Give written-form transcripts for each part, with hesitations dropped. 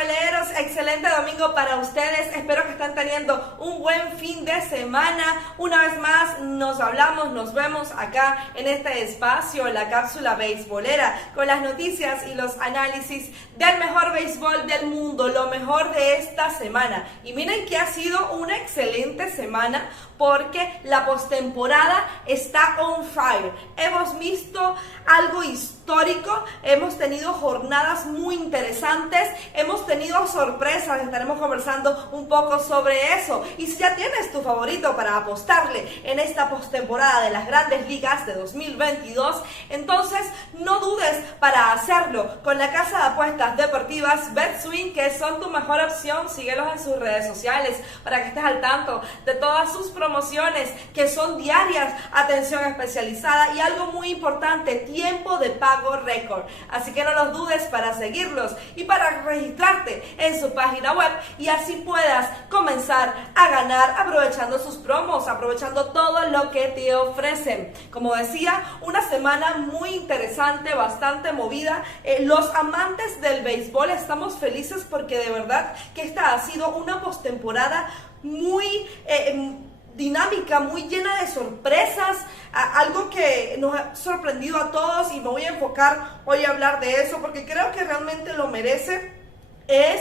beisboleros, excelente domingo para ustedes. Espero que estén teniendo un buen fin de semana. Una vez más nos hablamos, nos vemos acá en este espacio, la cápsula beisbolera, con las noticias y los análisis del mejor béisbol del mundo, lo mejor de esta semana. Y miren que ha sido una excelente semana porque la postemporada está on fire. Hemos visto algo histórico, hemos tenido jornadas muy interesantes, hemos tenido sorpresas, estaremos conversando un poco sobre eso. Y si ya tienes tu favorito para apostarle en esta postemporada de las Grandes Ligas de 2022, entonces no dudes para hacerlo con la casa de apuestas deportivas BetSwing, que son tu mejor opción. Síguelos en sus redes sociales para que estés al tanto de todas sus promociones que son diarias, atención especializada y algo muy importante, tiempo de pago récord. Así que no los dudes para seguirlos y para registrarte en su página web y así puedas comenzar a ganar aprovechando sus promos, aprovechando todo lo que te ofrecen. Como decía, una semana muy interesante, bastante movida. Los amantes del béisbol estamos felices porque de verdad que esta ha sido una postemporada muy dinámica, muy llena de sorpresas, algo que nos ha sorprendido a todos, y me voy a enfocar hoy a hablar de eso porque creo que realmente lo merece. Es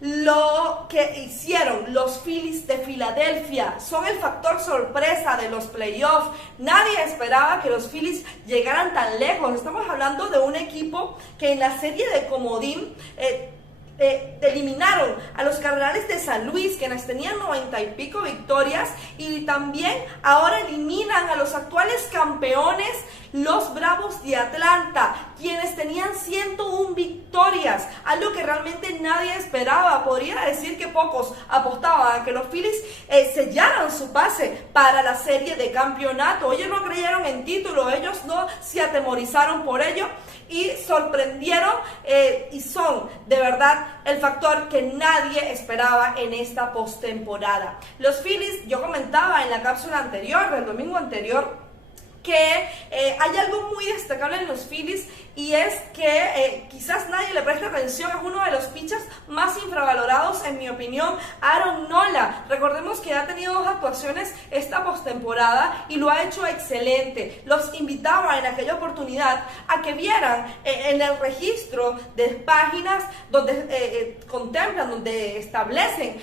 lo que hicieron los Phillies de Filadelfia. Son el factor sorpresa de los playoffs. Nadie esperaba que los Phillies llegaran tan lejos. Estamos hablando de un equipo que en la serie de comodín eliminaron a los Cardenales de San Luis, quienes tenían 90 y pico victorias, y también ahora eliminan a los actuales campeones, los Bravos de Atlanta, quienes tenían 101 victorias, algo que realmente nadie esperaba. Podría decir que pocos apostaban a que los Phillies sellaran su pase para la serie de campeonato. Ellos no creyeron en título, ellos no se atemorizaron por ello y sorprendieron y son de verdad el factor que nadie esperaba en esta postemporada. Los Phillies, yo comentaba en la cápsula anterior, del domingo anterior, que hay algo muy destacable en los Phillies, y es que quizás nadie le presta atención. Es uno de los pitchers más infravalorados, en mi opinión, Aaron Nola. Recordemos que ha tenido 2 actuaciones esta postemporada y lo ha hecho excelente. Los invitaba en aquella oportunidad a que vieran en el registro de páginas donde contemplan, donde establecen,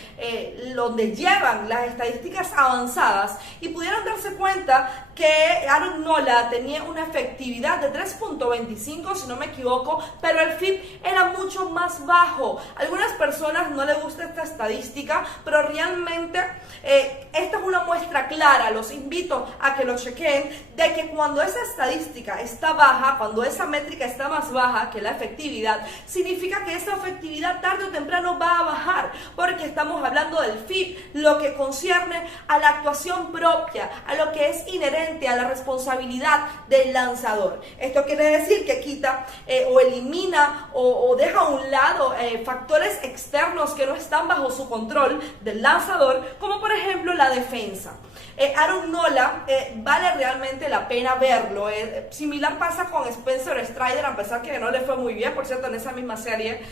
donde llevan las estadísticas avanzadas, y pudieran darse cuenta que Aaron Nola tenía una efectividad de 3.25, si no me equivoco, pero el FIP era mucho más bajo. A algunas personas no les gusta esta estadística, pero realmente esta es una muestra clara. Los invito a que lo chequeen, de que cuando esa estadística está baja, cuando esa métrica está más baja que la efectividad, significa que esa efectividad tarde o temprano va a bajar, porque estamos hablando del FIP, lo que concierne a la actuación propia, a lo que es inherente a la responsabilidad del lanzador. Esto quiere decir que quita o elimina o deja a un lado factores externos que no están bajo su control del lanzador, como por ejemplo la defensa. Aaron Nola vale realmente la pena verlo. Similar pasa con Spencer Strider, a pesar que no le fue muy bien, por cierto, en esa misma serie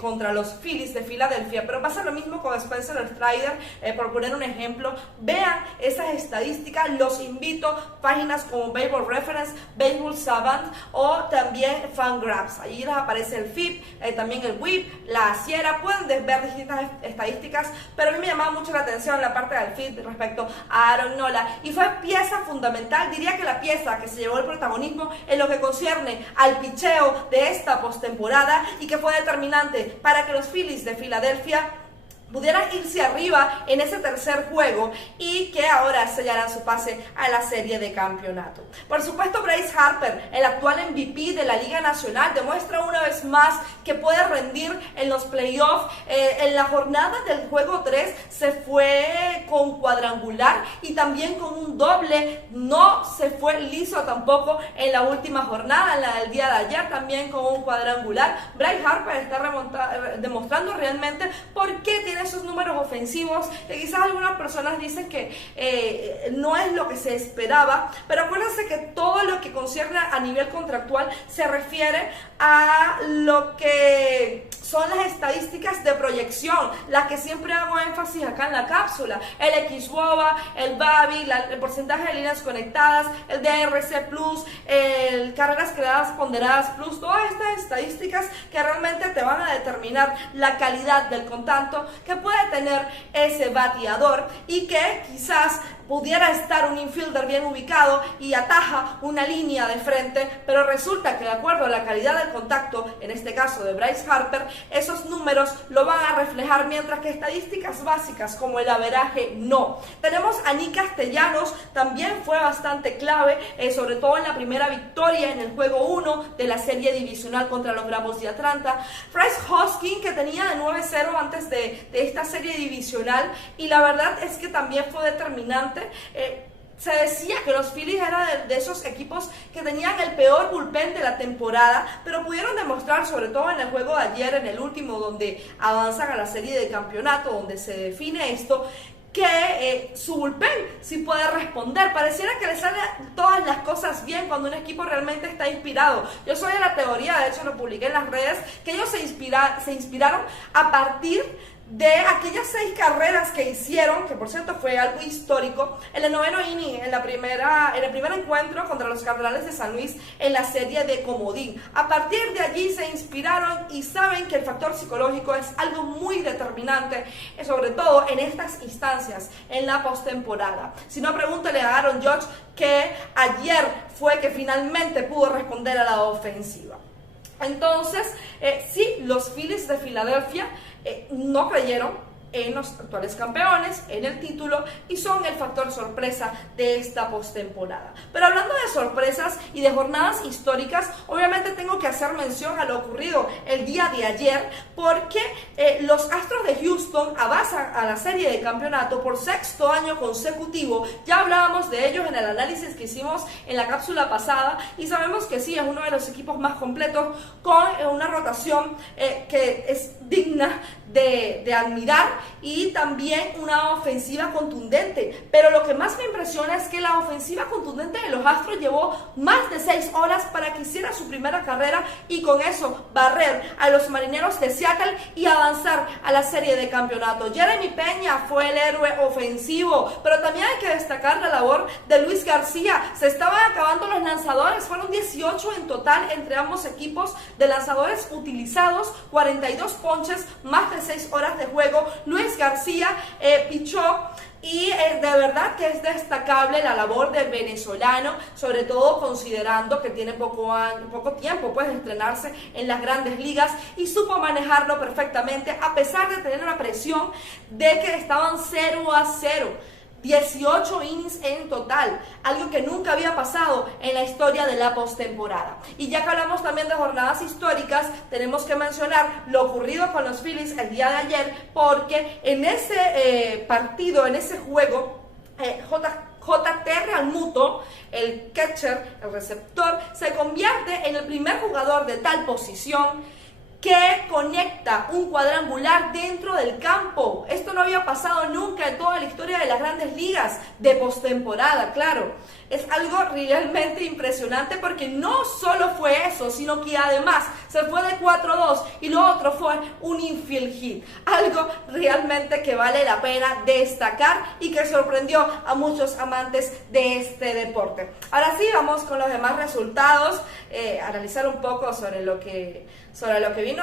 contra los Phillies de Filadelfia, pero pasa lo mismo con Spencer Strider. Por poner un ejemplo, vean esas estadísticas. Los invito, páginas como Baseball Reference, Baseball Savant o también Fangraphs. Allí les aparece el FIP, también el WHIP, la SIERA. Pueden ver distintas estadísticas, pero a mí me llamaba mucho la atención la parte del FIP respecto a Aaron Nola, y fue pieza fundamental, diría que la pieza que se llevó el protagonismo en lo que concierne al picheo de esta postemporada, y que fue determinante para que los Phillies de Filadelfia pudieran irse arriba en ese tercer juego y que ahora sellarán su pase a la serie de campeonato. Por supuesto, Bryce Harper, el actual MVP de la Liga Nacional, demuestra una vez más que puede rendir en los playoffs. En la jornada del juego 3 se fue con cuadrangular y también con un doble. No se fue liso tampoco en la última jornada, en la del día de ayer, también con un cuadrangular. Bryce Harper está demostrando realmente por qué tiene esos números ofensivos que quizás algunas personas dicen que no es lo que se esperaba, pero acuérdense que todo lo que concierne a nivel contractual se refiere a lo que son las estadísticas de proyección, las que siempre hago énfasis acá en la cápsula: el XWOBA, el BABI, el porcentaje de líneas conectadas, el DRC Plus, el carreras creadas ponderadas Plus, todas estas estadísticas que realmente te van a determinar la calidad del contacto que puede tener ese bateador, y que quizás pudiera estar un infielder bien ubicado y ataja una línea de frente, pero resulta que de acuerdo a la calidad del contacto, en este caso de Bryce Harper, esos números lo van a reflejar, mientras que estadísticas básicas como el averaje no. Tenemos a Nick Castellanos, también fue bastante clave, sobre todo en la primera victoria en el juego 1 de la serie divisional contra los Bravos de Atlanta. Bryce Hoskin, que tenía de 9-0 antes de esta serie divisional, y la verdad es que también fue determinante. Se decía que los Phillies eran de esos equipos que tenían el peor bullpen de la temporada, pero pudieron demostrar, sobre todo en el juego de ayer, en el último, donde avanzan a la serie de campeonato, donde se define esto, que su bullpen sí puede responder. Pareciera que le salen todas las cosas bien cuando un equipo realmente está inspirado. Yo soy de la teoría, de hecho lo publiqué en las redes, que ellos se inspiraron a partir de aquellas 6 carreras que hicieron, que por cierto fue algo histórico, en el 9º inning, en el primer encuentro contra los Cardenales de San Luis en la serie de comodín. A partir de allí se inspiraron y saben que el factor psicológico es algo muy determinante, sobre todo en estas instancias, en la postemporada. Si no, pregúntele a Aaron Judge, que ayer fue que finalmente pudo responder a la ofensiva. Entonces, sí, los Phillies de Filadelfia no creyeron en los actuales campeones, en el título, y son el factor sorpresa de esta postemporada. Pero hablando de sorpresas y de jornadas históricas, obviamente tengo que hacer mención a lo ocurrido el día de ayer, porque los Astros de Houston avanzan a la serie de campeonato por 6º año consecutivo. Ya hablábamos de ellos en el análisis que hicimos en la cápsula pasada, y sabemos que sí, es uno de los equipos más completos, con una rotación que es digna de admirar, y también una ofensiva contundente. Pero lo que más me impresiona es que la ofensiva contundente de los Astros llevó más de 6 horas para que hiciera su primera carrera, y con eso barrer a los Marineros de Seattle y avanzar a la serie de campeonato. Jeremy Peña fue el héroe ofensivo, pero también hay que destacar la labor de Luis García. Se estaban acabando los lanzadores, fueron 18 en total entre ambos equipos de lanzadores utilizados, 42 ponches, más de 6 horas de juego. Luis García pichó, y de verdad que es destacable la labor del venezolano, sobre todo considerando que tiene poco tiempo pues de estrenarse en las grandes ligas, y supo manejarlo perfectamente a pesar de tener una presión de que estaban 0-0. 18 innings en total, algo que nunca había pasado en la historia de la postemporada. Y ya que hablamos también de jornadas históricas, tenemos que mencionar lo ocurrido con los Phillies el día de ayer, porque en ese partido, en ese juego, JT Realmuto, el catcher, el receptor, se convierte en el primer jugador de tal posición que conecta un cuadrangular dentro del campo. Esto no había pasado nunca en toda la historia de las grandes ligas de postemporada, claro. Es algo realmente impresionante, porque no solo fue eso, sino que además se fue de 4-2 y lo otro fue un infield hit. Algo realmente que vale la pena destacar y que sorprendió a muchos amantes de este deporte. Ahora sí, vamos con los demás resultados, analizar un poco sobre lo que vino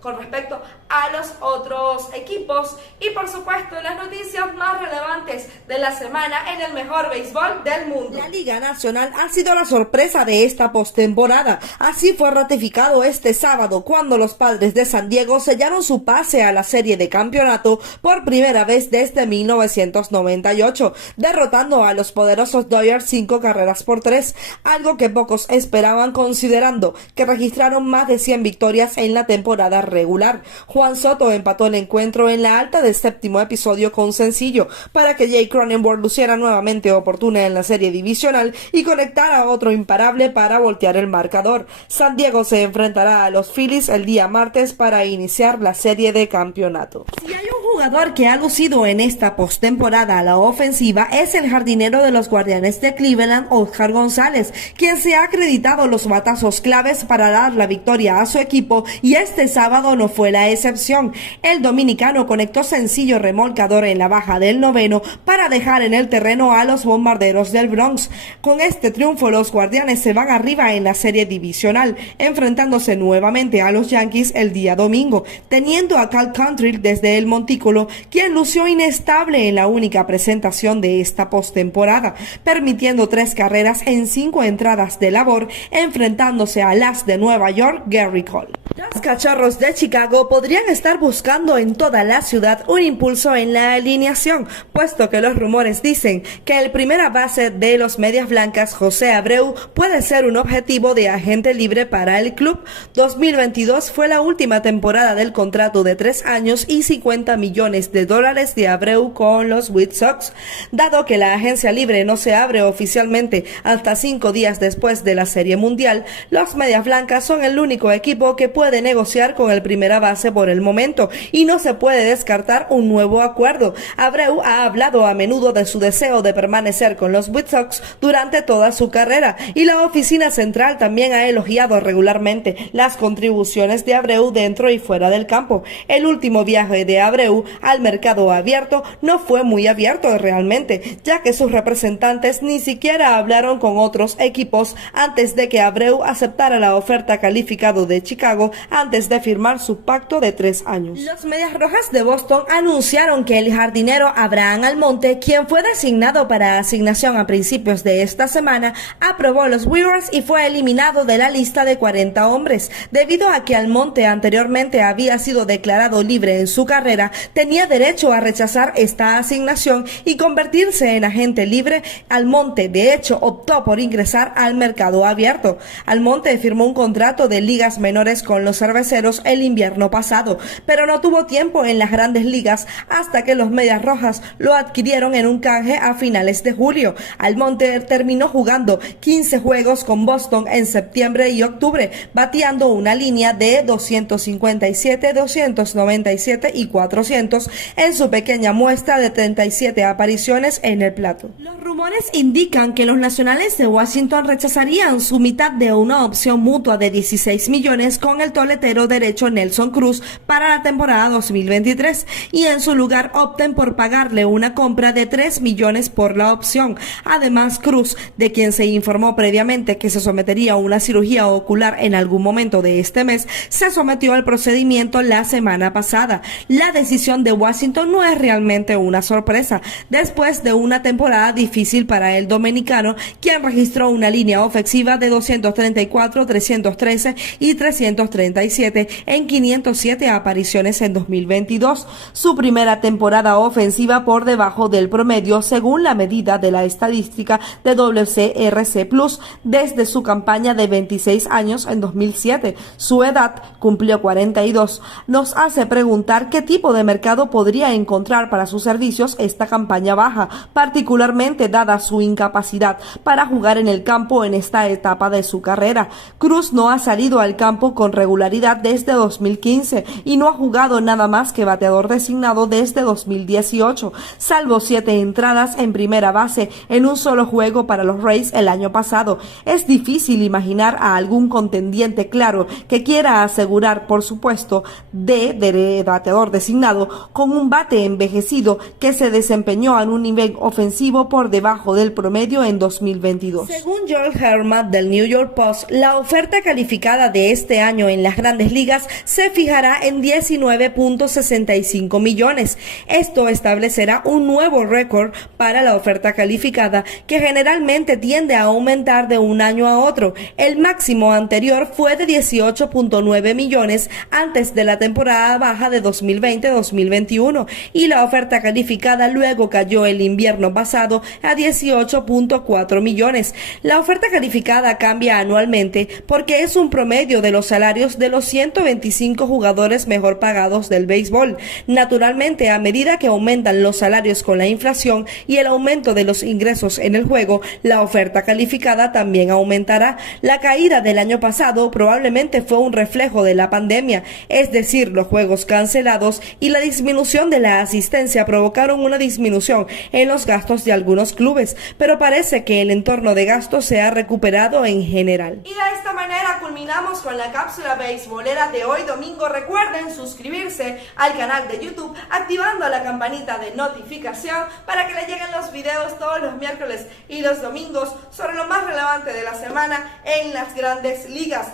con respecto a los otros equipos, y por supuesto las noticias más relevantes de la semana en el mejor béisbol del mundo. La Liga Nacional ha sido la sorpresa de esta postemporada. Así fue ratificado este sábado, cuando los Padres de San Diego sellaron su pase a la serie de campeonato por primera vez desde 1998, derrotando a los poderosos Dodgers 5-3, algo que pocos esperaban, considerando que registraron más de 100 victorias en la temporada regular. Juan Soto empató el encuentro en la alta del séptimo episodio con sencillo para que Jay Cronenworth luciera nuevamente oportuna en la serie divisional y conectara a otro imparable para voltear el marcador. San Diego se enfrentará a los Phillies el día martes para iniciar la serie de campeonato. Si hay un jugador que ha lucido en esta postemporada a la ofensiva es el jardinero de los Guardianes de Cleveland, Oscar González, quien se ha acreditado los batazos claves para dar la victoria a su equipo y este sábado no fue la excepción. El dominicano conectó sencillo remolcador en la baja del noveno para dejar en el terreno a los Bombarderos del Bronx. Con este triunfo los Guardianes se van arriba en la serie divisional, enfrentándose nuevamente a los Yankees el día domingo, teniendo a Cal Quantrill desde el montículo, quien lució inestable en la única presentación de esta postemporada, permitiendo 3 carreras en 5 entradas de labor, enfrentándose al as de Nueva York, Gerrit Cole. Los Cachorros de Chicago podrían estar buscando en toda la ciudad un impulso en la alineación, puesto que los rumores dicen que el primera base de los Medias Blancas, José Abreu, puede ser un objetivo de agente libre para el club. 2022 fue la última temporada del contrato de 3 años y $50 millones de Abreu con los White Sox. Dado que la agencia libre no se abre oficialmente hasta 5 días después de la Serie Mundial, los Medias Blancas son el único equipo que puede negociar con el primera base por el momento y no se puede descartar un nuevo acuerdo. Abreu ha hablado a menudo de su deseo de permanecer con los White Sox durante toda su carrera y la oficina central también ha elogiado regularmente las contribuciones de Abreu dentro y fuera del campo. El último viaje de Abreu al mercado abierto no fue muy abierto realmente, ya que sus representantes ni siquiera hablaron con otros equipos antes de que Abreu aceptara la oferta calificada de Chicago antes de firmar su pacto de 3 años. Los Medias Rojas de Boston anunciaron que el jardinero Abraham Almonte, quien fue designado para asignación a principios de esta semana, aprobó los waivers y fue eliminado de la lista de 40 hombres. Debido a que Almonte anteriormente había sido declarado libre en su carrera, tenía derecho a rechazar esta asignación y convertirse en agente libre. Almonte, de hecho, optó por ingresar al mercado abierto. Almonte firmó un contrato de ligas menores con los Cerveceros el invierno pasado, pero no tuvo tiempo en las grandes ligas hasta que los Medias Rojas lo adquirieron en un canje a finales de julio. Almonte terminó jugando 15 juegos con Boston en septiembre y octubre, bateando una línea de 257, 297 y 400 en su pequeña muestra de 37 apariciones en el plato. Los rumores indican que los Nacionales de Washington rechazarían su mitad de una opción mutua de 16 millones con el toletero derecho Nelson Cruz para la temporada 2023 y en su lugar opten por pagarle una compra de 3 millones por la opción. Además, Cruz, de quien se informó previamente que se sometería a una cirugía ocular en algún momento de este mes, se sometió al procedimiento la semana pasada. La decisión de Washington no es realmente una sorpresa, después de una temporada difícil para el dominicano, quien registró una línea ofensiva de 234, 313 y 337 en 507 apariciones en 2022, su primera temporada ofensiva por debajo del promedio según la medida de la estadística de WCRC Plus desde su campaña de 26 años en 2007. Su edad, cumplió 42, nos hace preguntar qué tipo de mercado podría encontrar para sus servicios esta campaña baja, particularmente dada su incapacidad para jugar en el campo en esta etapa de su carrera. Cruz no ha salido al campo con regularidad desde 2015 y no ha jugado nada más que bateador designado desde 2018, salvo 7 entradas en primera base en un solo juego para los Rays el año pasado. Es difícil imaginar a algún contendiente claro que quiera asegurar, por supuesto, de bateador designado con un bate envejecido que se desempeñó en un nivel ofensivo por debajo del promedio en 2022. Según Joel Herman del New York Post, la oferta calificada de este año en las grandes ligas se fijará en 19.65 millones. Esto establecerá un nuevo récord para la oferta calificada, que generalmente tiende a aumentar de un año a otro. El máximo anterior fue de 18.9 millones antes de la temporada baja de 2020-2021 y la oferta calificada luego cayó el invierno pasado a 18.4 millones. La oferta calificada cambia anualmente porque es un promedio de los salarios salarios de los 125 jugadores mejor pagados del béisbol. Naturalmente, a medida que aumentan los salarios con la inflación y el aumento de los ingresos en el juego, la oferta calificada también aumentará. La caída del año pasado probablemente fue un reflejo de la pandemia, es decir, los juegos cancelados y la disminución de la asistencia provocaron una disminución en los gastos de algunos clubes, pero parece que el entorno de gastos se ha recuperado en general. Y de esta manera culminamos con la cápsula beisbolera de hoy domingo. Recuerden suscribirse al canal de YouTube activando la campanita de notificación para que le lleguen los videos todos los miércoles y los domingos sobre lo más relevante de la semana en las grandes ligas.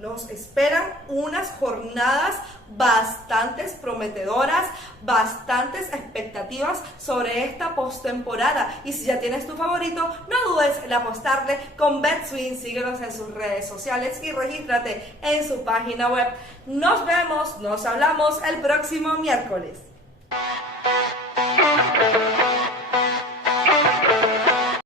Nos esperan unas jornadas bastante prometedoras, bastantes expectativas sobre esta postemporada. Y si ya tienes tu favorito, no dudes en apostarle con BetSwing. Síguenos en sus redes sociales y regístrate en su página web. Nos vemos, nos hablamos el próximo miércoles.